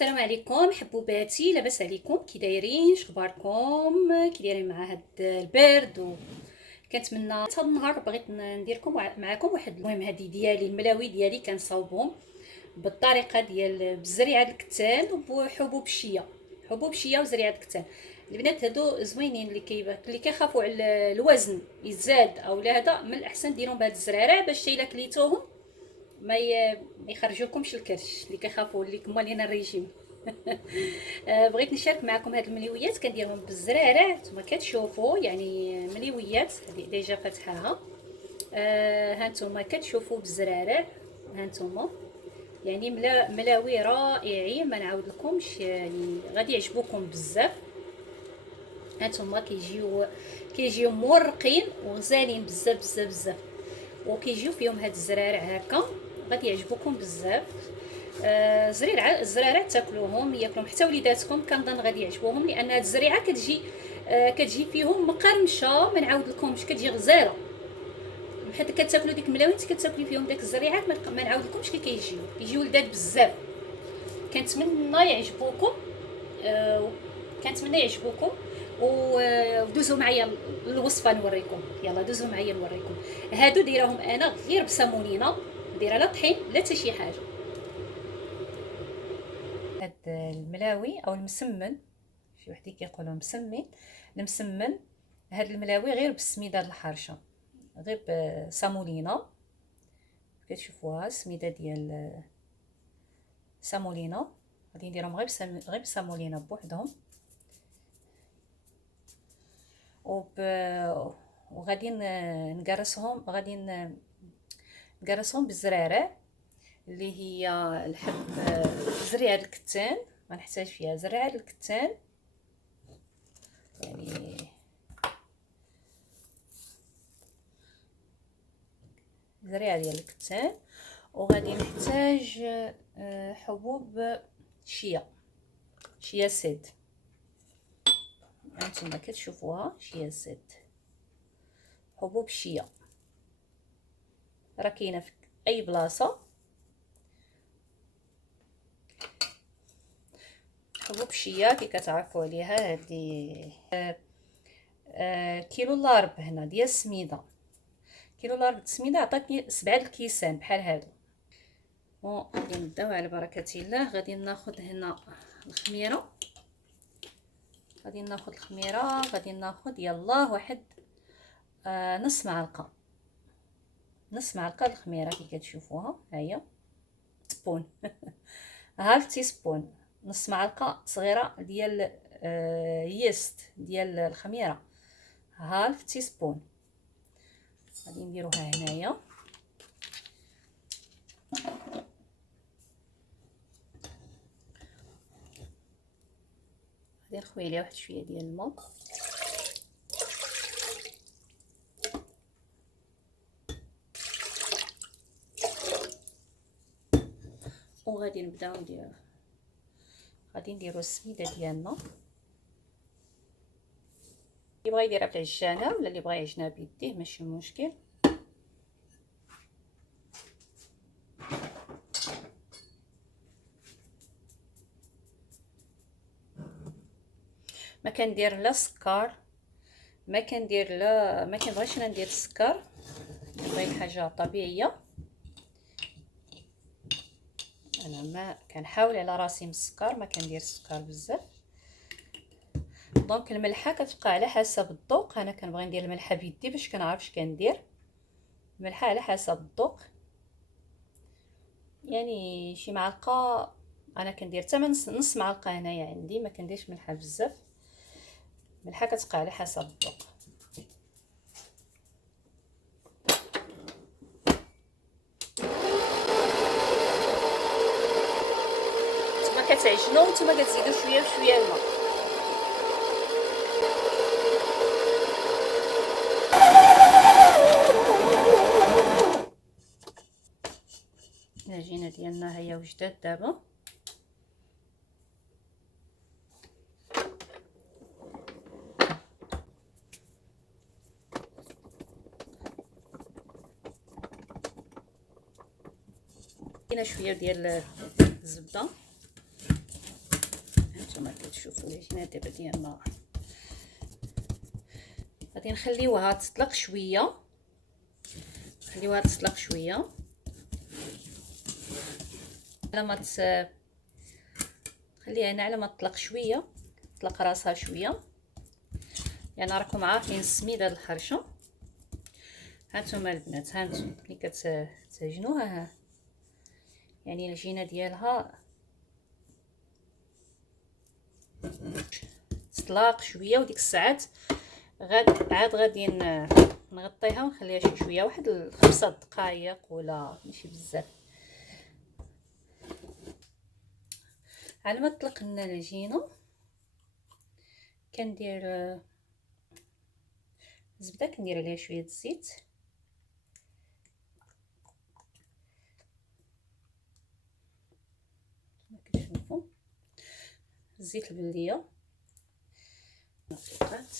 السلام عليكم حبوباتي، لاباس عليكم؟ كي دايرين؟ شخباركم؟ كي دايرين مع هاد البرد؟ كنتمنى هاد النهار بغيت نديركم معكم واحد المهم هادي ديالي الملاوي ديالي كنصاوبهم بالطريقه ديال بزريعه الكتان وبحبوب الشيا. حبوب الشيا وزريعه الكتان البنات هادو زوينين اللي كيخافوا على الوزن يزاد او لا، هذا من الاحسن ديرهم بهاد الزرارع باش الا كليتوهم ما يخرجوكمش الكرش اللي كيخافوا اللي كمالين الريجيم. بغيت نشارك معكم هاد المليويات كنديرهم بالزرارع. نتوما كتشوفوا يعني مليويات هذه ديجا فتحاها. ها نتوما كتشوفوا بالزرارع، ها نتوما يعني ملاوي رائعين ما نعاود لكمش، يعني غادي يعجبوكم بزاف. ها نتوما كيجيو مورقين وغزالين بزاف بزاف بزاف، وكيجيو فيهم هاد الزرارع هكا غادي يعجبوكم بزاف. الزرارع تاكلوهم ياكلهم حتى وليداتكم كنظن غادي يعجبوهم، لان هاد الزريعه كتجي فيهم مقرمشه ما نعاود لكمش، كتجي غزاله حيت كتاكلوا ديك الملاوين كتاكلي فيهم داك الزريعات ما نعاود لكمش كيجيو لذاذ بزاف. كنتمنى يعجبوكم. كنتمنى يعجبوكم ودوزوا معايا الوصفه نوريكم. يلا دوزوا معايا نوريكم. هادو دايرهم انا غير بسامولينا، دايره لا طحين لا حتى شي حاجه. هاد الملاوي او المسمن، شي وحدين كيقولوا مسمن، المسمن. هاد الملاوي غير بالسميده الحارشه، غير بسامولينا. كتشوفوها السميده ديال سامولينا، غادي نديرهم غير بسامولينا بوحدهم. وغادي نقرصهم، نقرصهم بالزرارع اللي هي الحب، زريعه الكتان. غنحتاج فيها زريعه الكتان، يعني زريعه ديال الكتان. وغادي نحتاج حبوب شيا سيد. هانتوما كتشوفوها شيا سيد، حبوب الشيا راه كاينه في اي بلاصه. حبوب الشيا كي كتعرفوا عليها هذه كيلو لارب هنا ديال السميده. كيلو لارب السميده عطاتني 7 الكيسان بحال هادو. غادي نبداو على بركه الله. غادي ناخذ هنا الخميره، غادي ناخذ يلا واحد نص معلقه، الخميره كي كتشوفوها هي سبون. هاف تي سبون، نص معلقه صغيره ديال يست ديال الخميره، هاف تي سبون. غادي نديروها هنايا. غادي نخوي عليها واحد شويه ديال الماء. وغادي نبداو نديرو السميده ديالنا. اللي بغى يديرها بالعجانه ولا اللي بغى يعجنها بيديه ماشي مشكل. ما كندير لا سكر، ما كنبغيش انا ندير السكر، بغيت حاجه طبيعيه. انا ما كنحاول على راسي من السكر، ما كندير السكر بزاف. دونك الملحه كتبقى على حسب الذوق. انا كنبغي ندير الملحه بيدي باش كنعرف اش كندير. الملحه على حسب الذوق، يعني شي معلقه. انا كندير حتى نص معلقه هنايا عندي، ما كنديرش ملحه بزاف. الملحه كتبقى على حسب الذوق. نتوما كتعجنوا نتوما كتزيدوا شويه بشويه الماء. العجينه ديالنا هي وجدات دابا. كاينه شويه ديال الزبده. هانتوما كتشوفوا العجينه دابا ديالنا غادي نخليوها تطلق شويه، نخليوها تطلق شويه على ما خليها هنا على ما تطلق شويه، تطلق راسها شويه، يعني راكم عارفين سميده الحرشه. هانتوما البنات، هانتوما ملي كتعجنوها يعني العجينه ديالها تطلق شويه، وديك الساعات عاد غادي نغطيها ونخليها شي شويه، واحد 5 دقائق ولا ماشي بزاف. على ما تطلق لنا العجينه كندير الزبده، كندير عليها شويه الزيت، كما كتشوفوا الزيت البلديه نقيقات.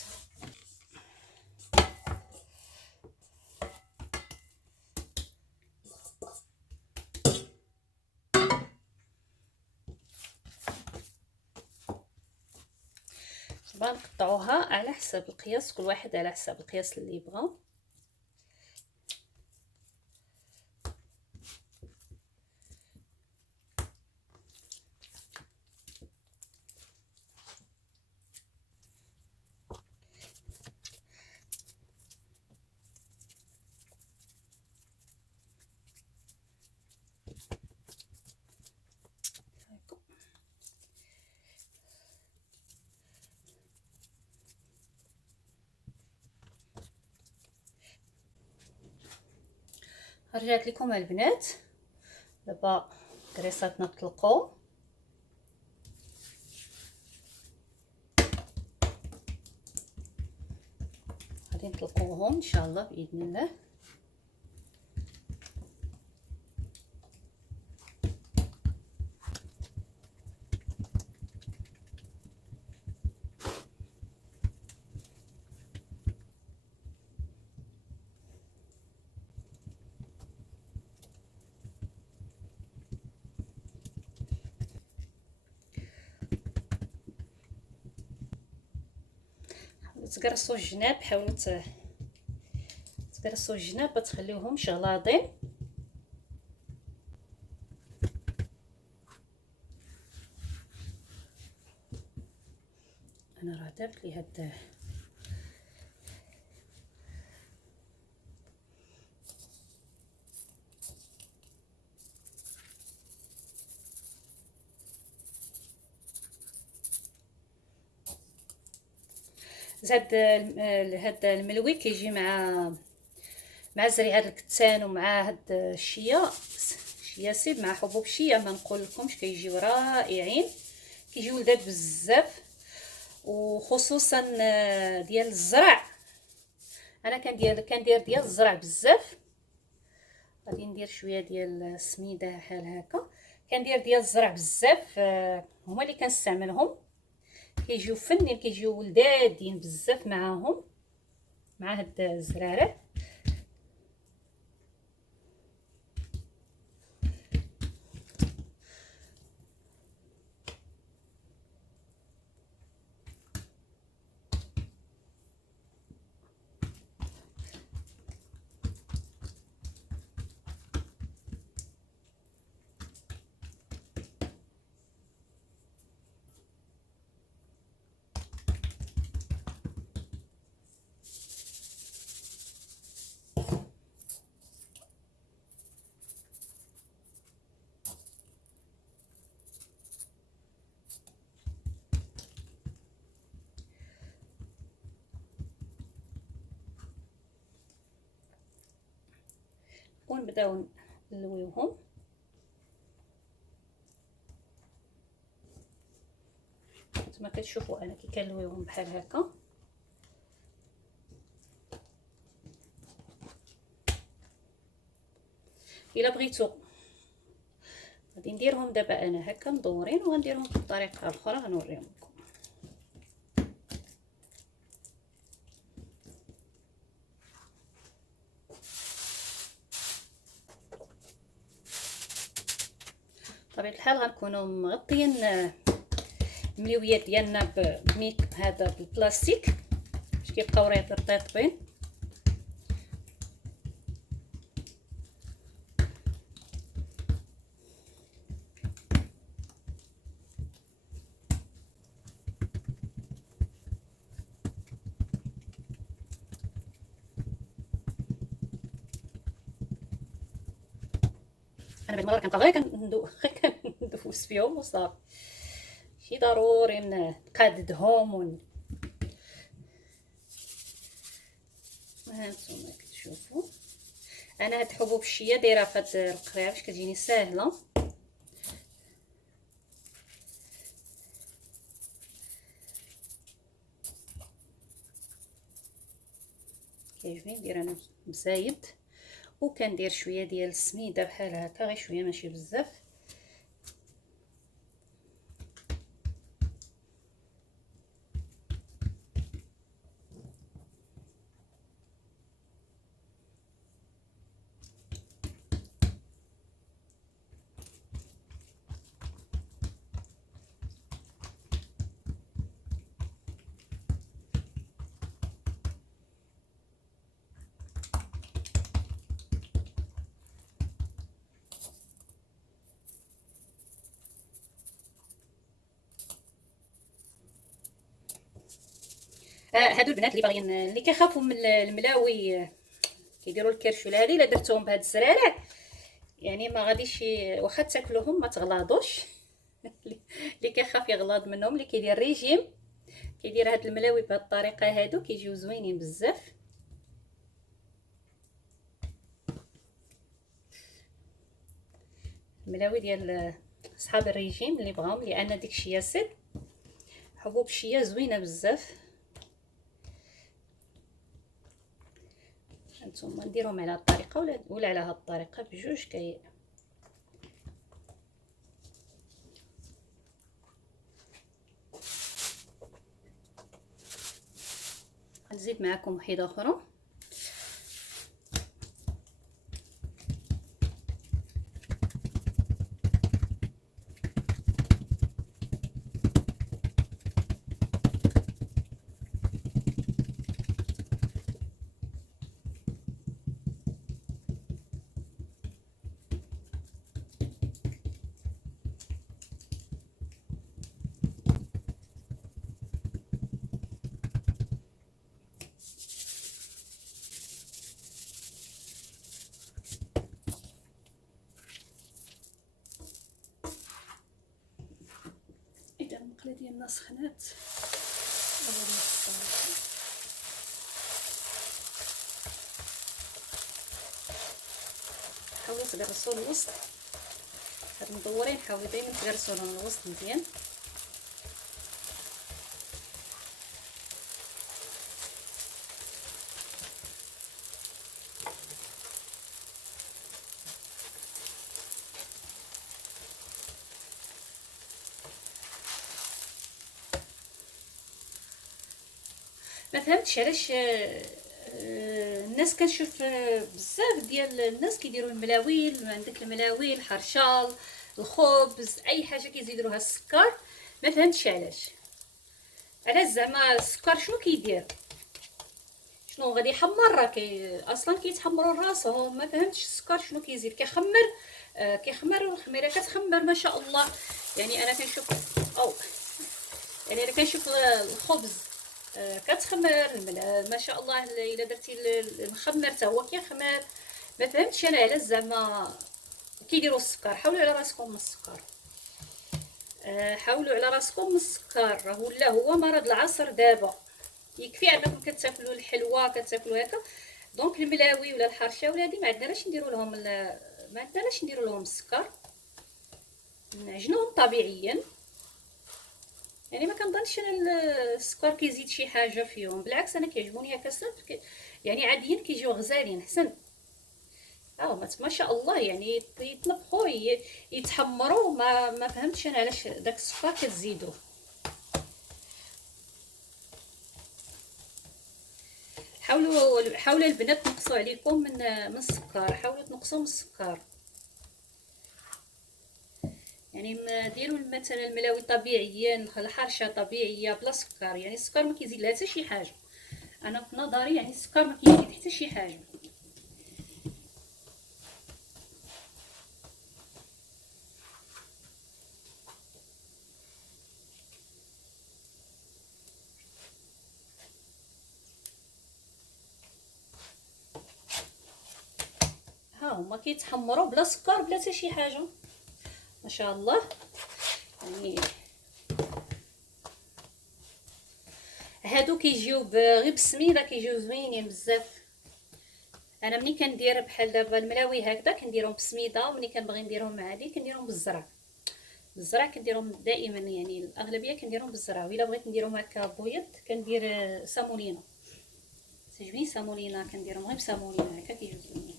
طبعا نقطعوها على حسب القياس، كل واحد على حسب القياس اللي يبغى. رجعت لكم البنات، دابا كريساتنا طلقوا، غادي نطلقوهم ان شاء الله باذن الله. تقرصوا الجناب، حاولوا تقرصوا الجناب ما تخليوهمش غلاضين. انا راه درت لي هاد زاد هاد الملوي كيجي مع زريعه الكتان ومع هاد الشيا سيد مع حبوب الشيا، ما نقول لكمش كيجيو رائعين، كيجيو لذاذ بزاف، وخصوصا ديال الزرع. انا كندير ديال الزرع بزاف. غادي ندير شويه ديال السميده بحال هكا، كندير ديال الزرع بزاف، هما اللي كنستعملهم، كيجيو فنين، كيجيو ولذاذين بزاف معاهم مع هاد الزرارع. ونبداو نلويوهم. كما كتشوفوا انا كي كنلويوهم بحال هكا. الا بغيتو غادي نديرهم دابا انا هكا مدورين، وغنديرهم بطريقه اخرى غنوريهم لكم. بطبيعه الحال غنكونوا مغطيين المليويات ديالنا بميك هذا بالبلاستيك باش كيبقاو رطيبين. انا بعد المره كنبقى غير كندوس فيهم وصافي، ماشي ضروري نقاددهم هانتوما كتشوفوا. انا هاد حبوب الشيا دايره في هاد القريعه باش كتجيني ساهله. كيعجبني ندير انا مزايد، وكندير شويه ديال السميده بحال هكا، غير شويه ماشي بزاف. هادو البنات اللي باغيين اللي كيخافوا من الملاوي، كيديروا الكرشول هذه الا درتهم بهاد الزرارع يعني ما غاديش واخا تاكلوهم ما تغلاضوش. اللي كيخاف يغلاض منهم، اللي كيدير ريجيم كيدير هاد الملاوي بهاد الطريقه، هادو كيجيو زوينين بزاف. الملاوي ديال صحاب الريجيم اللي بغاهم، لان ديك الشيا سيد حبوب الشيا زوينه بزاف. هانتوما نديرهم على هاد الطريقه ولا على هاد الطريقه بجوج نزيد معكم وحده اخرى. المقله ديالنا سخنات، حاولوا تغرسوا الوسط، هاد المدورين حاولوا دائما تغرسوا لهم الوسط مزيان. ما فهمتش علاش الناس كنشوف بزاف ديال الناس كيديروا الملاويل، عندك الملاويل حرشال الخبز اي حاجه كيزيدوا لها السكر. ما فهمتش علاش زعما السكر شنو كيدير، شنو غادي يحمر؟ راه اصلا كيتحمروا راسهم. ما فهمتش السكر شنو كيزيد، كيخمر كيخمر والخميره كتخمر ما شاء الله. يعني انا كنشوف كنشوف الخبز كتخمر ما شاء الله. الا درتي المخمر حتى هو كيخمر. ما فهمتش انا علاش زعما كيديروا السكر. حاولوا على راسكم من السكر، حاولوا على راسكم من السكر، راه ولا هو مرض العصر دابا. يكفي انكم كتاكلوا الحلوى كتاكلوا هكا، دونك الملاوي ولا الحرشه ولا هادي ما عندناش نديروا لهم ما عندناش نديروا لهم السكر، نعجنوهم طبيعيا. يعني ما كنظنش انا السكر كيزيد شي حاجه فيهم، بالعكس انا كيعجبوني هكا صافي، يعني عاديين كيجيو غزالين حسن. ما شاء الله، يعني يطلقوا يتحمروا. ما فهمتش انا علاش داك السكر كتزيدوه. حاولوا البنات تنقصوا عليكم من السكر، حاولوا تنقصوا من السكر. يعني ديروا مثلا الملاوي طبيعيين، الحرشه طبيعيه بلا سكر، يعني السكر ما كيزيد لها حتى شي حاجه. انا في نظري يعني السكر ما كيزيد حتى شي حاجه. ها هما كيتحمروا بلا سكر بلا حتى شي حاجه، ما شاء الله. يعني هادو كيجيو غير بالسميده، كيجيو زوينين بزاف. انا ملي كندير بحال دابا الملاوي هكذا كنديرهم بسميده، وملي كنبغي نديرهم عادي كنديرهم بالزرع. بالزرع كنديرهم دائما، يعني الاغلبيه كنديرهم بالزرع. وإلا بغيت نديرهم هكا بويض كندير سامولينا. تعجبني سامولينا، كنديرهم غير بسامولينا هكا كيجيو زوينين.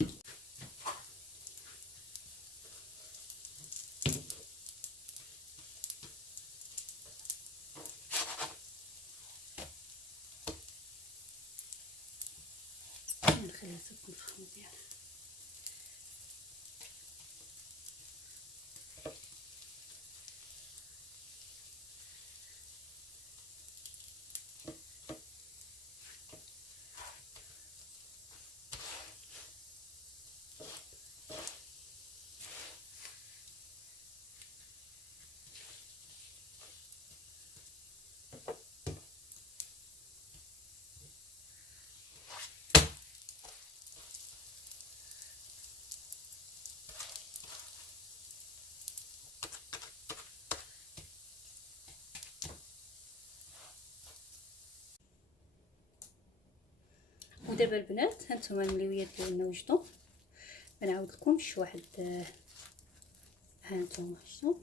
نخليها تكون في الخدمه ديالها. ودابا البنات هانتوما المليويات ديالنا وجدوا. غنعاود لكمش واحد هانتوما شتو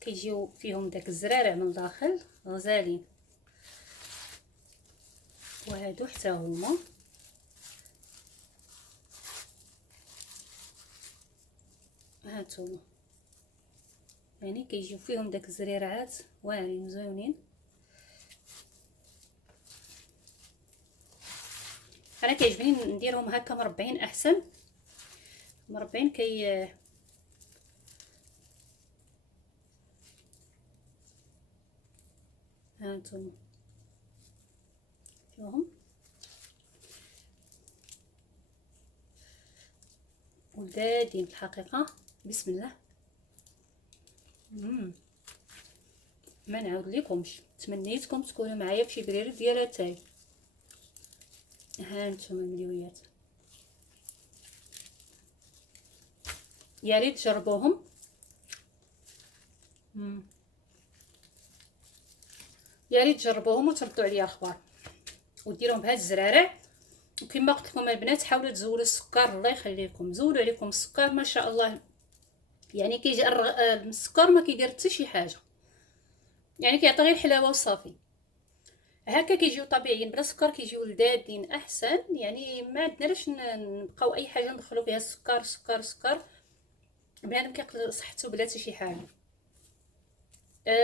كيجيو فيهم داك الزرارع من الداخل غزالين، وهادو حتى هما هانتوما، يعني كيجيو فيهم داك الزريرعات واعرين زوينين. انا كيعجبني نديرهم هكا مربعين احسن، مربعين هانتوما شوفهم ولادين في الحقيقه. بسم الله. ما نعاود لكمش، تمنيتكم تكونوا معايا في شي بريره ديال اتاي. ها نتوما المليويات، يا ريت تجربوهم. يا ريت تجربوهم وتردوا عليا اخبار، وديروهم بهاد الزرارع. وكما قلت لكم البنات حاولوا تزولوا السكر، الله يخليكم زولوا عليكم السكر ما شاء الله. يعني كيجي السكر ما كيدير حتى شي حاجه، يعني كيعطي غير الحلاوه وصافي. هكا كيجيو طبيعيين بلا سكر، كيجيو لذاذين احسن. يعني ما عندناش نبقاو اي حاجه ندخلوا فيها السكر سكر سكر، بنادم كيقلل صحته بلا حتى شي حاجه.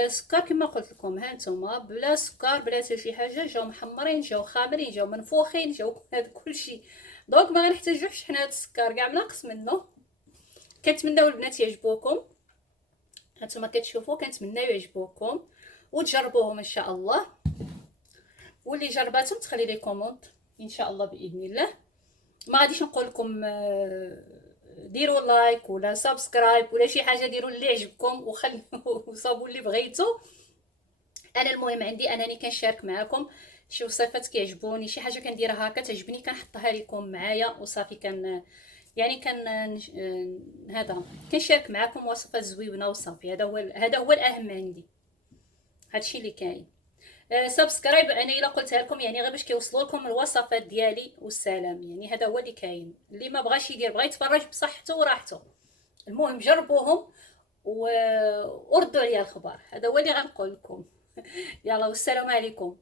سكر كما قلت لكم ها نتوما بلا سكر بلا حتى شي حاجه، جاو محمرين جاو خامرين جاو منفوخين جاو هذا كلشي. دونك ما غنحتاجوش حنا هاد السكر كاع ناقص منه. كنتمناو البنات يعجبوكم، هانتوما كتشوفوا كنتمناو يعجبوكم وتجربوهم ان شاء الله. واللي جرباتهم تخلي لي كومونت ان شاء الله باذن الله. ما غاديش نقول لكم ديروا لايك ولا سبسكرايب ولا شي حاجه، ديروا اللي عجبكم وصابوا اللي بغيتو. انا المهم عندي انني كنشارك معكم شي وصفات كيعجبوني، شي حاجه كنديرها هكا تعجبني كنحطها لكم معايا وصافي. يعني هذا كنشارك معكم وصفات زوينه وصافي. هذا هو الاهم عندي، هادشي اللي كاين. سبسكرايب انا الا قلتها لكم يعني غير باش كيوصلوا لكم الوصفات ديالي والسلام. يعني هذا هو اللي كاين. اللي ما بغاش يدير بغا يتفرج بصحته وراحته. المهم جربوهم وردوا عليا الخبر. هذا هو اللي غنقول لكم. يلا والسلام عليكم.